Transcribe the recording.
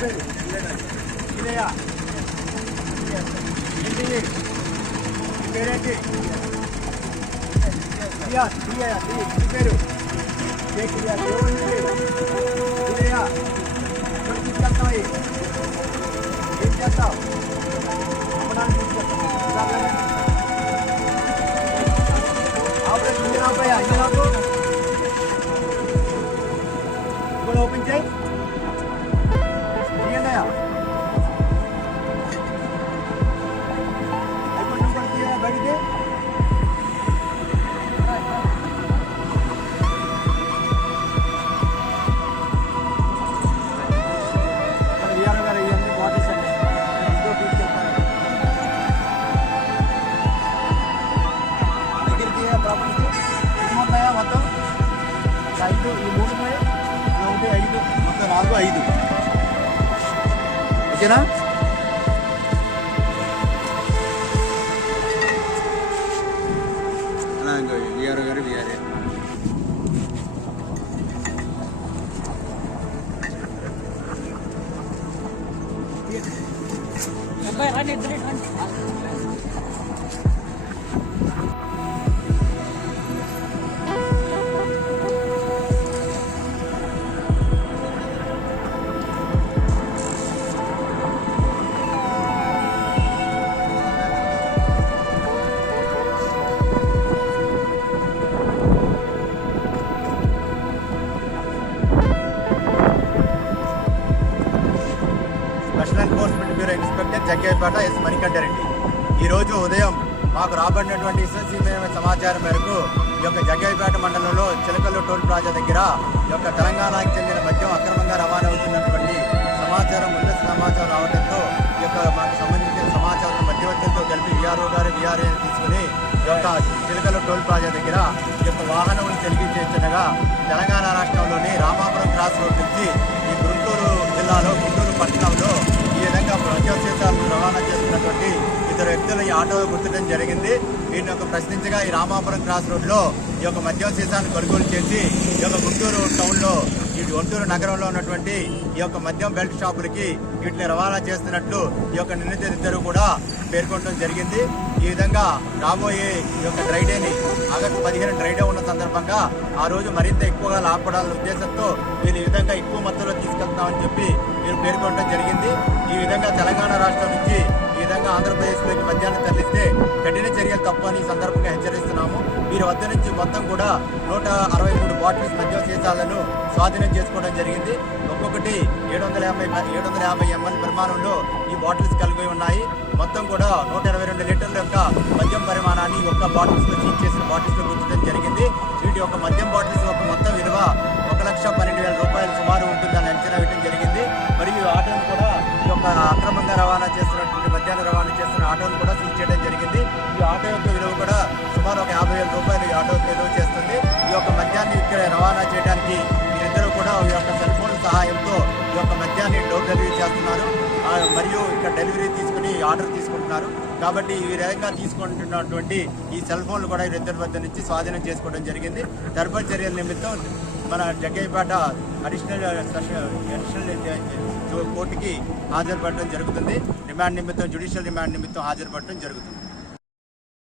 పేరు ఇదయా ఏంటి పేరేంటి పేరు ఇదయా తీసుకెళ్తావు ఏం చేస్తావు అమ్మడానికి తీసుకెళ్తావు ఆపరేషన్ ఇంజన్ ఆపయ్యా ఇంజన్ ఆపు ఇప్పుడు ఓపెన్ చేయి బయటికి విఆర్ఓ గారు ఇవన్నీ బాటిల్స్ అండి ఇంట్లో తీసుకెళ్తారు దగ్గరికి ప్రాపర్టీ ఎన్ని ఉన్నాయా మొత్తం 5 ఈ 3 ఉన్నాయి ఒకటి 5 మొత్తం 4 5 ఓకేనా విఆర్ఓ గారు VRA special enforcement bureau inspector Jaggayyapeta yes Manikanta Reddy ఈరోజు ఉదయం మాకు రాబడినటువంటి విశ్వసనీయమైన సమాచారం మేరకు ఈ యొక్క జగ్గయ్యపేట మండలంలో చిలకల్లు టోల్ ప్లాజా దగ్గర ఈ యొక్క తెలంగాణకి చెందిన మద్యం అక్రమంగా రవాణా అవుతున్నటువంటి ముందస్తు సమాచారం రావడంతో ఈ యొక్క మాకు సంబంధించిన సమాచారం మధ్యవర్తులతో కలిపి విఆర్ఓ గారు విఆర్ఏ తీసుకుని ఈ యొక్క చిలకల్లు టోల్ ప్లాజా దగ్గర ఈ యొక్క వాహనం తొలగించేస్తుండగా తెలంగాణ రాష్ట్రంలోని రామాపురం క్రాస్ రోడ్ నుంచి ఈ గుంటూరు జిల్లాలో గుంటూరు పట్టణంలో ఈ విధంగా మద్యసీసాలను రవాణా చేస్తున్నటువంటి 2 వ్యక్తులు ఈ ఆటోలో గుర్తించడం జరిగింది. వీరిని ఒక ప్రశ్నించగా ఈ రామాపురం క్రాస్ రోడ్లో ఈ యొక్క మద్యం సీసాను కొనుగోలు చేసి ఈ యొక్క గుంటూరు టౌన్లో ఈ గుంటూరు నగరంలో ఉన్నటువంటి ఈ యొక్క మద్యం బెల్ట్ షాపులకి వీటిని రవాణా చేస్తున్నట్లు ఈ యొక్క నిందితులిద్దరూ కూడా పేర్కొనడం జరిగింది. ఈ విధంగా రాబోయే ఈ యొక్క డ్రైడేని ఆగస్టు 15 డ్రైడే ఉన్న సందర్భంగా ఆ రోజు మరింత ఎక్కువగా లాభపడాలనే ఉద్దేశంతో వీరు ఈ విధంగా ఎక్కువ మొత్తంలో తీసుకెళ్తామని చెప్పి వీరు పేర్కొనడం జరిగింది. ఈ విధంగా తెలంగాణ రాష్ట్రం నుంచి ఈ విధంగా ఆంధ్రప్రదేశ్లోకి మద్యాన్ని తరలిస్తే కఠిన చర్యలు తప్పని ఈ సందర్భంగా హెచ్చరిస్తున్నాము. వీరి వద్ద నుంచి మొత్తం కూడా 163 బాటిల్స్ మద్యం సీసాలను స్వాధీనం చేసుకోవడం జరిగింది. ఒక్కొక్కటి 750 ml పరిమాణంలో ఈ బాటిల్స్ కలిగి ఉన్నాయి. మొత్తం కూడా 122 లీటర్ల యొక్క మద్యం పరిమాణాన్ని ఒక్క బాటిల్స్లో సీజ్ చేసిన బాటిల్స్లో గుర్తించడం జరిగింది. వీటి యొక్క మద్యం బాటిల్స్ యొక్క మొత్తం విలువ 1,12,000 రూపాయలు సుమారు ఉంటుందని అంచనా వేయడం జరిగింది. మరియు ఆటోను కూడా ఈ యొక్క అక్రమంగా రవాణా చేస్తున్నటువంటి మద్యాన్ని రవాణా చేస్తున్న ఆటోను కూడా సీజ్ చేయడం జరిగింది. ఈ ఆటో యొక్క విలువ కూడా సుమారు 50,000 రూపాయలు ఈ ఆటో విలువ చేస్తుంది. ఈ యొక్క మద్యాన్ని ఇక్కడ రవాణా చేయడానికి వీరిద్దరూ కూడా ఈ యొక్క సెల్ ఫోన్ సహాయంతో ఈ యొక్క మద్యాన్ని డోర్ డెలివరీ చేస్తున్నారు. మరియు ఇక్కడ డెలివరీ తీసుకుని ఆర్డర్ తీసుకుంటున్నారు. కాబట్టి ఈ విధంగా తీసుకుంటున్నటువంటి ఈ సెల్ ఫోన్లు కూడా వీరిద్దరి వద్ద నుంచి స్వాధీనం చేసుకోవడం జరిగింది. తదుపరి చర్యల నిమిత్తం మన జగ్గయ్యపేట అడిషనల్ కోర్టుకి హాజరుపడడం జరుగుతుంది. జ్యుడిషియల్ రిమాండ్ నిమిత్తం హాజరుపడడం జరుగుతుంది.